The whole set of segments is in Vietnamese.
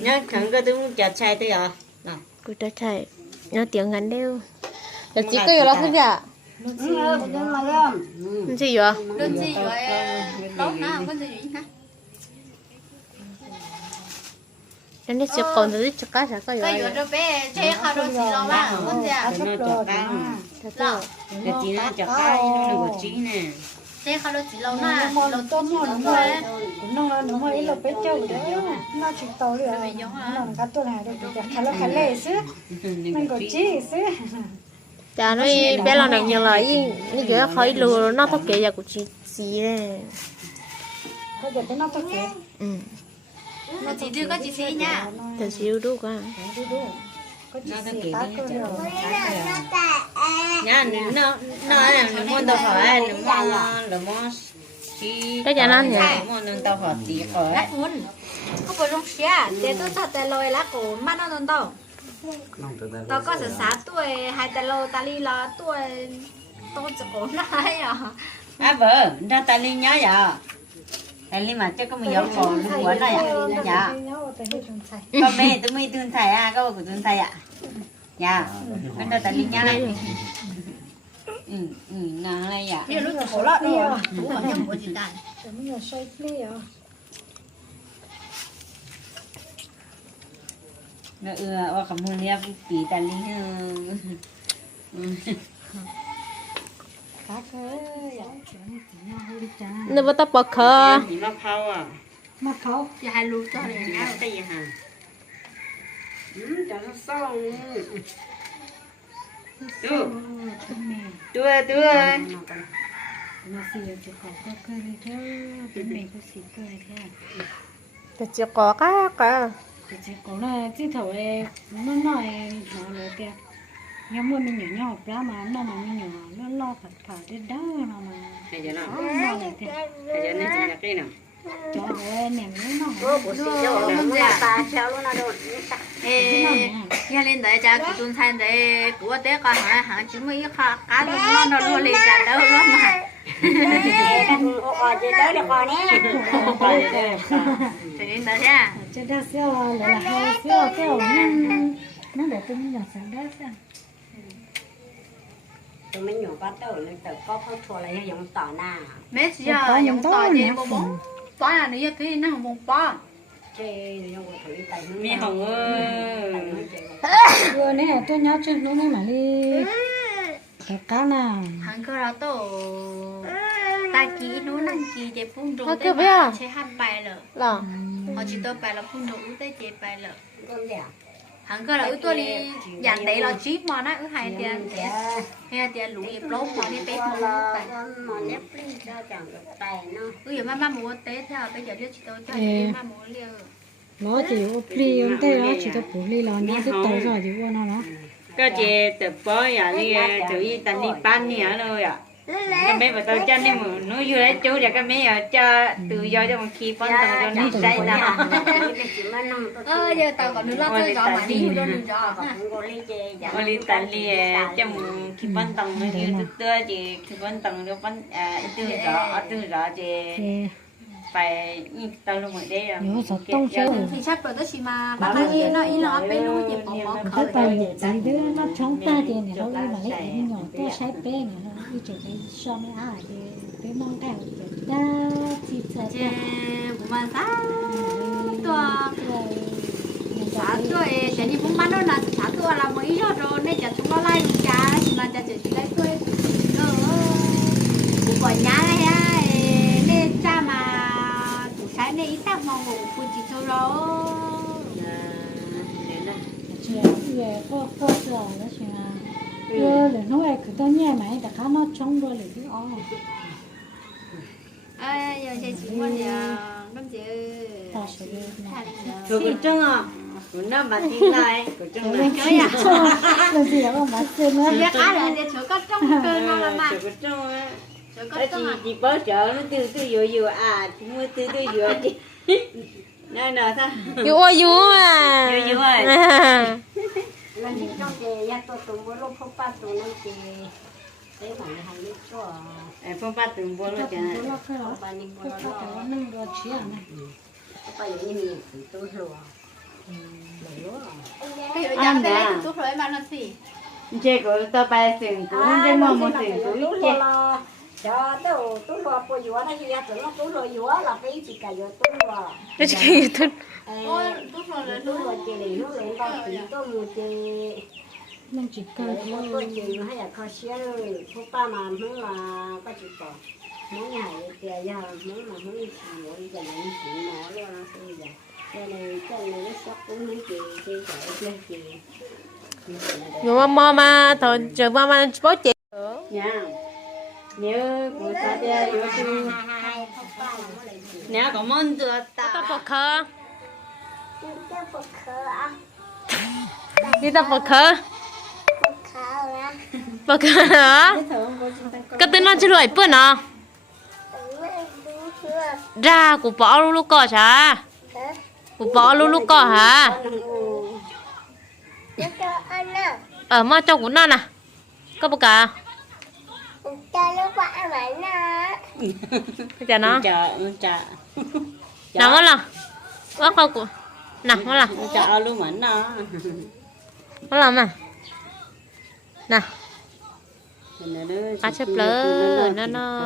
nhớ thằng cái tôi chặt chai tôi à? Nào. Cứ nó tiếng ngắn đeo. Là chỉ có là không dạ ừ gì? Vậy? Đơn gì? Rồi tốt không có gì ha nó đi chụp còn rồi chụp cá sao có cái vậy gì rồi bé chơi khó đâu gì đâu mà. không gì à? Chặt cá. Cái tí nó chặt cá nó được chỉ nè khó đâu chỉ lâu na lâu lâu thôi. cũng nông là nó hơi lộc bé châu đấy nó chỉ tàu được. Nó cá tôi này được được khá là khá lệ chứ mình có chi chứ chả nó bé lần này nhiều lại như kiểu khỏi lừa nó thóc kệ giờ của chị gì đấy có giờ nó tôi kể. Ừ. Nó chỉ đưa có chỉ xí nha. Thật sự đúng à cái xì kiểu cá nó cơ rồi nhá nó nó là nó muốn tao hỏi nó muốn nó muốn chỉ cái nhà nó nhỉ nó muốn tao hỏi tí hỏi lát cuốn có phải trong xe để tôi thật tay lôi lá cổ mắt nó non tao tao có sự sáu tuổi hai tay lôi ta đi là tuổi tôi chỉ cổ này à à vợ ra tay đi nhá giờ tay đi mà chắc có mình giống còn nó quấn này à? dạ. có mẹ tôi mới tương thầy. À có của tương thầy ạ? Dạ. Bên đó đi nhá này. Ừ ừ nàng này dạ như lúc cổ lợn rồi. Cũng ở trong của chị ta mình là xoay phi à. Nó ừ ở cảm ơn nha bị tay đi cá cơ nó bắt tập bậc khờ gì mà phao à mà khâu chị hai lú cho này nhá cái gì hả ừ cho nó xong tu tu ơi tu ơi nó xì chỉ có cơ cơ đi thôi bên mình có xì cơ này thôi thật chỉ có cá cả chỉ có là chỉ thầu ấy nó nói nó là cái nhưng mà mình nhỏ nhỏ ra mà nó mà mình nhỏ nó lo phải phải đến đó nó mà hay giờ nào nó lo lại thì hay giờ này chỉ là cái nào cho ơi nè nó của chị cho nó mua ta theo luôn là đồ. Ê nhà lên đấy cha của tuần thanh đấy. Của té con hỏi hàng chỉ mới khá cá nó nó nó luôn lên trả đâu luôn mà thì đến đấy nha. Cho ra xeo là hai xeo xeo nó để tôi nhỏ sáng đó sao tụi mình nhỏ bắt đầu lên tự có không thua lại giống tỏ na mấy chị à giống tỏi gì bông bông tỏi là nếu thế nó không bông bò chê giống của thủy tay nó mi hồng ơi vừa nè tôi nhớ trên nó mà đi cái cá nào hàng cơ đó tổ ta chỉ nó năng chỉ để phun đồ Thôi tế cứ biết mà à? chế hát bài lợ là họ chỉ tôi bài là phun đồ ưu tế chế bài lợ con đẻ hàng cơ là ưu tôi đi. dàn đấy là chip mà nó ưu hai tiền hai tiền lũ dịp lốp mà đi bếp mà nó. Ưu giờ mà mua tế theo bây giờ đưa chị tôi cho chị mà mua liều nó chỉ có pli ông tê đó chỉ có phủ ly là nó cái tàu rồi thì qua nó đó. Cái chị tập bơi à đi tự đi tận đi ban đi ở đâu à cái mấy bà tôi cho nên mà nó vừa đấy chú để cái mấy ở cho tự do cho một khi phân tầng cho nó say ra. Chỉ mà nằm tôi ơ giờ tao còn nữa là tôi rõ mà đi đâu được rõ còn cũng có ly chê chẳng ở đi tận đi cho một khi phân tầng nó như tôi tôi chị khi phân tầng nó phân à từ rõ ở từ rõ chị thì phải như tao lúc ở đây là nhớ sợ tông sâu thì sắp rồi đó chị mà bà nói yên nó yên nó bé luôn chị bỏ bỏ tất khởi tay để chỉ đứa nó chống ta thì này nó đi mà lấy cái nhỏ tôi sai bé này nó đi chỗ cái so với ai thì bé mong cái ta chỉ sợ chị bố mà sao tôi xã tôi sẽ đi cũng bán đó là xã tôi là mấy giờ rồi nên chả chúng nó lại chả mà chả chỉ lấy tôi nữa cũng có nhà này ha chống đôi lại cái ó ơi giờ chị chỉ muốn giờ con chị tao sẽ đi này rồi cái trăng à nó bà tin lại? Cái trăng này chơi à làm gì đó mà chân á? Giờ cá là giờ chỗ có trong cơ nó là mà. cái trăng á. Chỗ có trong chị mà chị bớt chợ nó từ từ vừa vừa à chị mua từ từ vừa chị nè nè sao? Ơi yêu mà Yêu yêu ơi. là những trong chê ya tôi tụi mới lúc không bắt tụi nó chê thế mà nó hay nhất cho em phong ba từng bố luôn kìa tôi lo khai đó ba những tôi con có đó thể nâng đồ chia này ba những như thì tôi rồi rồi bây giờ giờ tới lấy chút rồi mà nó gì chơi của tao bay từng cú chơi mò một từng cú chơi cho tôi tôi lo bồi dưỡng nó như vậy tôi tôi lo dưỡng là cái gì cả rồi tôi lo nó chỉ cái thôi ôi chút rồi là tôi lo chơi này nó tao chỉ chỉ cần tôi chơi nó hay là khó xé rồi phụ ba mà muốn là có chỉ có muốn ngày thì giờ muốn là muốn gì muốn giờ muốn gì nó lo bây giờ cái này cái này nó sắp cũng muốn chơi chơi chơi chơi nhưng mà mà mà thôi chờ mà mà bố chị. Nha. Nếu của ta đi rồi tu nếu có món thừa tao ta phục khờ đi tao phục khờ phục khờ hả? Cái tên nó chưa đuổi bữa nào ra của bỏ lu lu cỏ chả? Của bỏ lu lu cỏ hả? Ở mà trong của nó nè có bữa cả? Chả nó? Chả chả nằm mất là có không của nằm mất là chả luôn mà nó. Mất là mà. Nè cá chép lỡ nó nó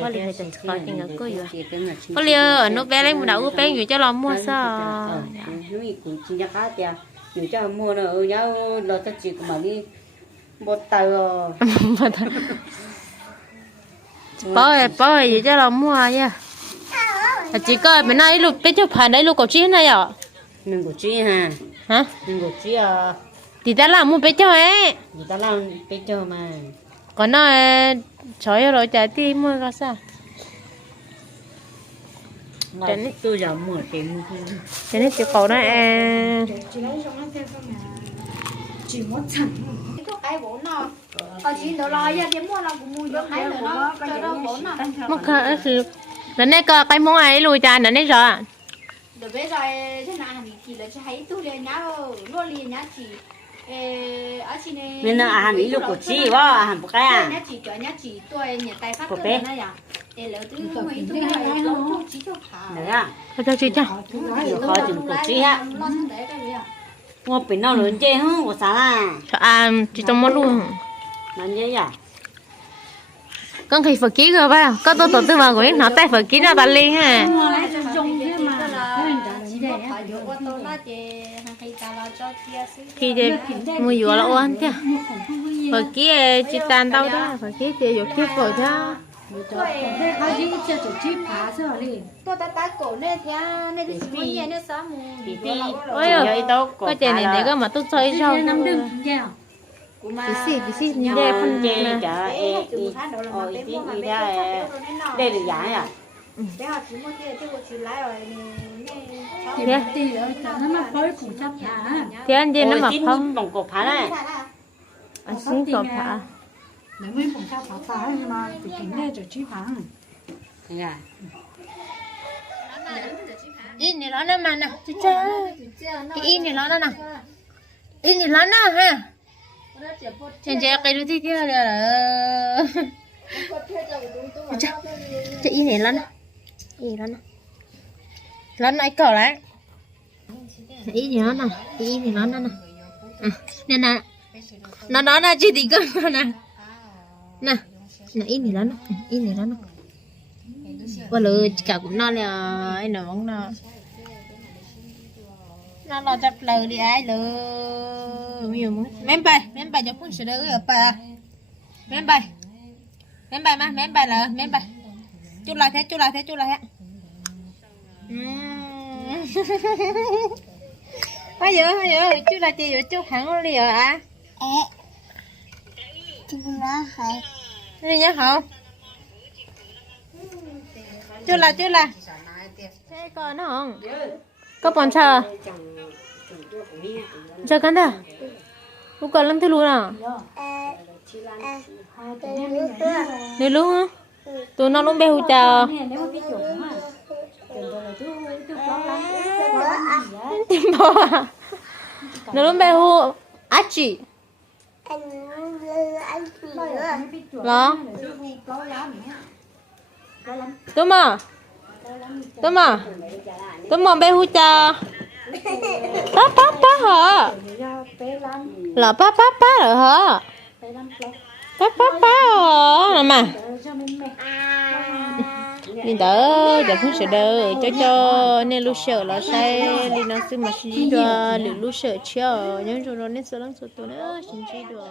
có hay tình khó thì ngỡ có gì có liền ở nó bé lấy một đậu bé nhiều cho lo mua sao nhiều cho mua nó nhau lo cho chị mà đi bột tàu bỏ bỏ gì cho lo mua nha chỉ có bên này lúc bé cho phản đấy lúc có chuyện này à mình của chị ha hả mình của chị à thì ta làm mua bé cho ấy. Người ta làm bây giờ mà. Còn nó trời rồi trái tim mua cái sao? Tránh tôi giờ mua tiền cho nên chỉ cầu nó nó nhà chỉ muốn chẳng cái cái bốn nó. Còn chỉ đó lo ra thì mua là cũng mua cho cái nó cho nó bốn nó. Mất cái sự là nãy có cái món ấy lùi cha là nãy rồi được bây giờ thế nào thì chỉ là cho thấy tu lên nhá. Luôn liền nhá chỉ ở trên này nên là hàng ý lúc của chị quá hàng một cái à nhá chỉ cho nhá chỉ tôi nhà tay phát Của cơ này à để lỡ thứ mấy thứ này không chỉ cho thả đấy à cho cho chị cho khó chừng của chị á à mua bình nào lớn chơi hả của sao là cho à chị trong món luôn nó như vậy con khi phật ký rồi ba có tôi tổ tư mà của nó tay phật ký ra ta liên ha mua lấy trong trong thế mà cái mình đã lấy Chỉ có để phải dụ qua tôi là chị hàng khi kia đi mua vừa là oan chứ. Phật ký chị tan đâu đó. phật ký chị vừa kiếp rồi chỉ đi ôi có chị này để có mà tôi chơi sao? chị xì chị xì đẹp mà phân chủ phát đầu là ôi mà đi đi nó chứ rồi thế? Thì ở nó mà hả thế anh chị nó mà không? bằng cột phá này anh xin cọp hả nếu mấy cũng chấp phá phá nhưng mà thì kính đây tổ chức phá thấy à? In này nó mà nè chơi cái in này nó nè in này nó nè ha? Trên chơi cái đứa thứ kia là chị in này nó. nè gì đó nè. Lớn này cờ đấy. Ý gì đó nè, ý gì đó nè. Ừ, nè nè. Nó nó nè chị thì cơ nè. Nè nè, ý gì đó nè, ý gì đó nè. Và lỡ cả cũng nó là anh nó vẫn nó nó lo chập lờ đi ai lỡ nhiều muốn mềm bài mềm bài cho phun sửa đỡ ở bà. Mềm bài mềm bài mà mềm bài là mềm bài chút lại thế chút lại thế chút lại thế. Bây giờ bây giờ chút lại chị chút hẳn đi rồi à đi nhá không chưa là chưa là thế còn nó không? Có bọn chờ chờ cắn đó. Lúc còn lắm thế luôn à? Nếu lúc hả tụi nó lúc bé hụt chờ mà tìm bò à nó lúc bé hụt á. Chị. Lo tôi mà tôi mà tôi mà. Bé hu cha pa pa pa hả? Là pa pa pa rồi hả? Pa pa pa hả? Mà mình đỡ giờ cũng sợ đỡ cho cho nên lúc sợ là sai đi nó xin mà xí đoa liệu lúc sợ chưa? Nhưng rồi nó nên sợ lắm sợ tôi nữa, xin xí đoa